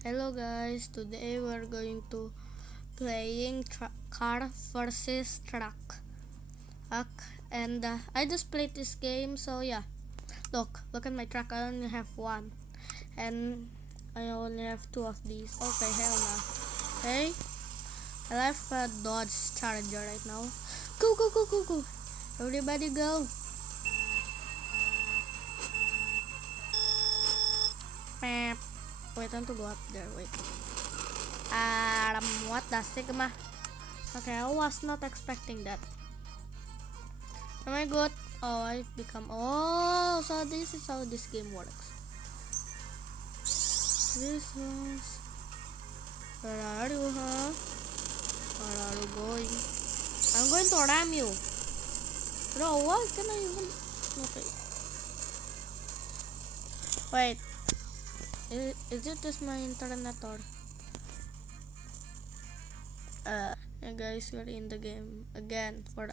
Hello guys, today we're going to playing car versus truck. And I just played this game, so yeah. Look at my truck. I only have one, and I only have two of these. Okay, hell no. Okay, I have a Dodge Charger right now. Go, go, go, go, go! Everybody go! Wait, I want to go up there. Wait. What the Sigma? Okay, I was not expecting that. Am I good? Oh, I become. Oh, so this is how this game works. This was. Where are you, huh? Where are you going? I'm going to ram you. Bro, what can I even. Okay. Wait. Is it just my internet or. Hey guys, we're in the game again for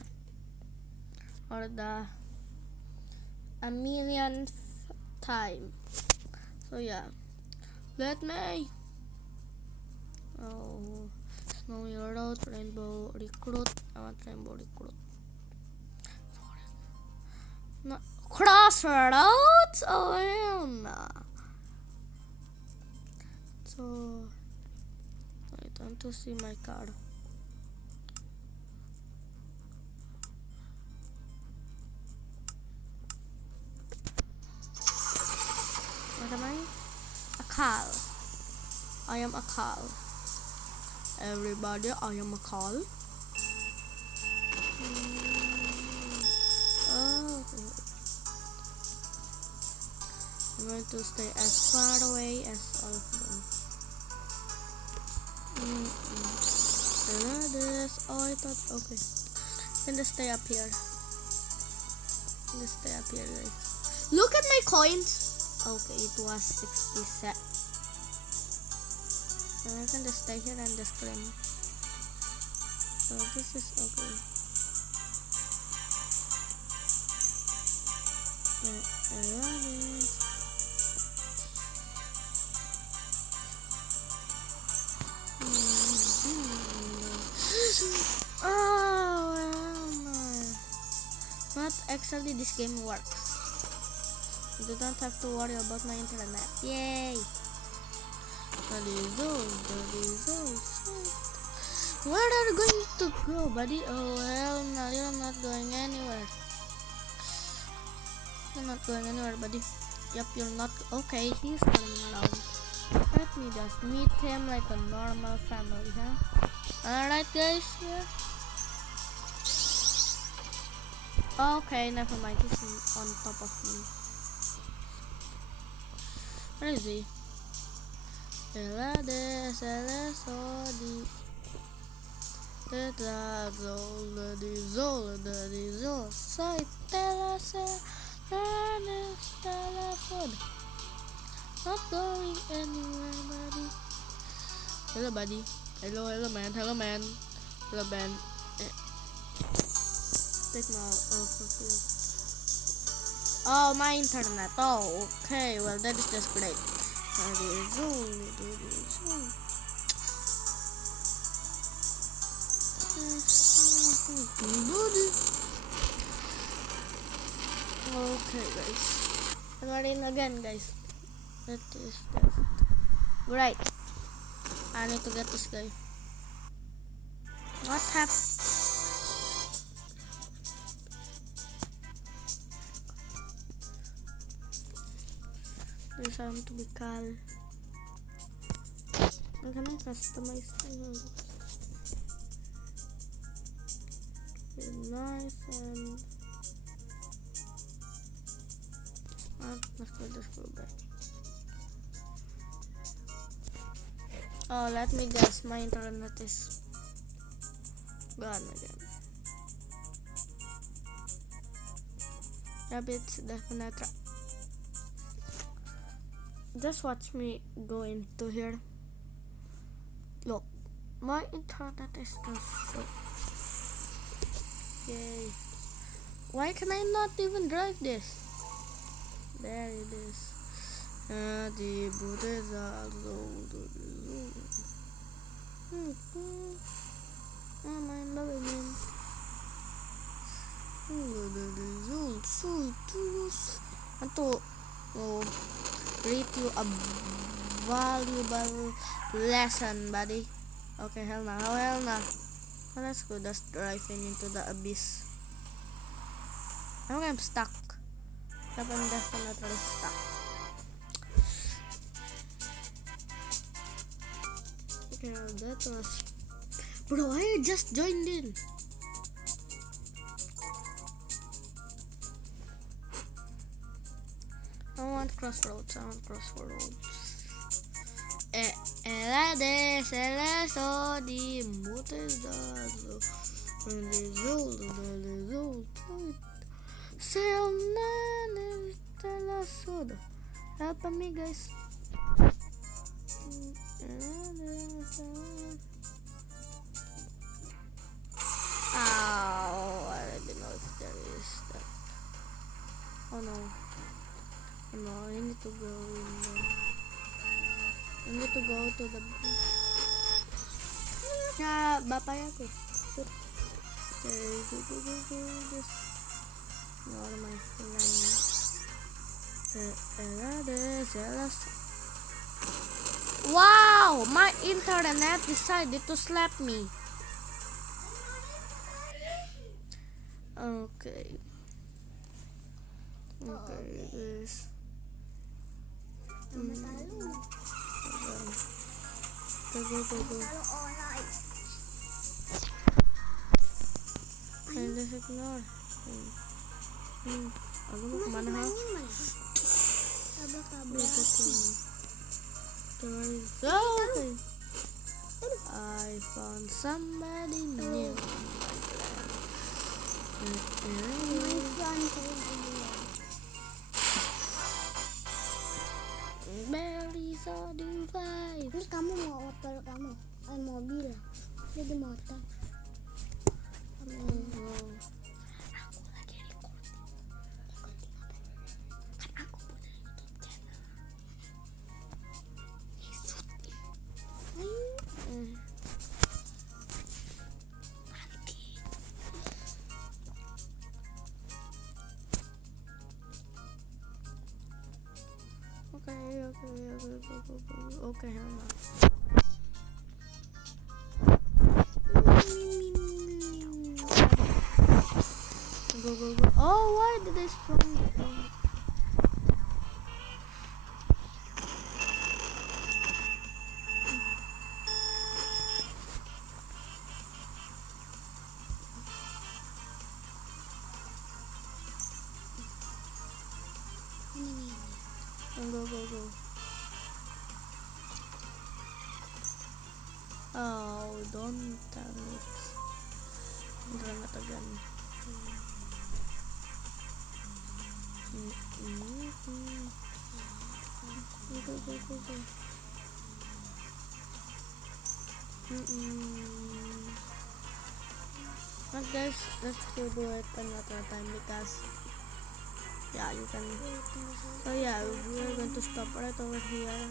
the a millionth time. So yeah, let me. Oh, Snowy Road, Rainbow Recruit. I want Rainbow Recruit. No, Crossroads. Oh hell no. So I want to see my car. What am I? A cow. I am a cow. Everybody, I am a cow. Oh, I'm going to stay as far away as all of them. This. Oh, I thought. Okay. Then just stay up here. Just stay up here, guys. Look at my coins. Okay, it was 60 cents. And I can just stay here and just claim. So this is okay. Oh, not actually this game works. You don't have to worry about my internet. Yay! Where are you going to go, buddy? Oh hell no, you're not going anywhere. You're not going anywhere, buddy. Yep, you're not. Okay, he's turning around. Let me just meet him like a normal family, huh? Alright, guys. Yeah. Okay, never mind. He's on top of me. Where is he? Not going anywhere, buddy. Hello, buddy. Hello, man. Hello, man. Hello, man. Take my overview. Oh, my internet. Oh, okay. Well, that is just great. Okay, guys. We're in again, guys. That is that. Right. I need to get this guy. What happened? There's something to be calm. I'm gonna customize things. Nice and let's go back. Oh, let me guess, my internet is gone again. Yep, it's definitely. Just watch me go into here. Look, my internet is just so. Yay. Why can I not even drive this? There it is. Main babi man. Want to read you a valuable lesson, buddy. Okay, hell no. Oh, hell no. Oh, that's good. That's driving into the abyss. I think I'm stuck. Yep, I'm definitely stuck. Okay, that was... Bro, I just joined in. I want crossroads. Ela desce, ela só de muitas das Céu na tela soda. Help me, guys. Ow, I don't know if there is that. Oh no. Oh no, I need to go in there. I need to go to the... Nah, bapak aku. Shoot. Okay, go. Just ignore my friend. Wow, my internet decided to slap me. Okay, guys. Go. And just ignore. Aku mau kemana ha? Okay. I found somebody new. Barely saw the vibe. Terus kamu mau motor kamu? Mobil. Jadi motor. Aku lagi recording. Kan aku punya YouTube channel. Okay, hell no. Go. Oh, why did I spawn the thing? Go. Oh, don't tell me. Granat again. Go. But guys, let's do it another time because yeah, you can. So yeah, we're going to stop right over here.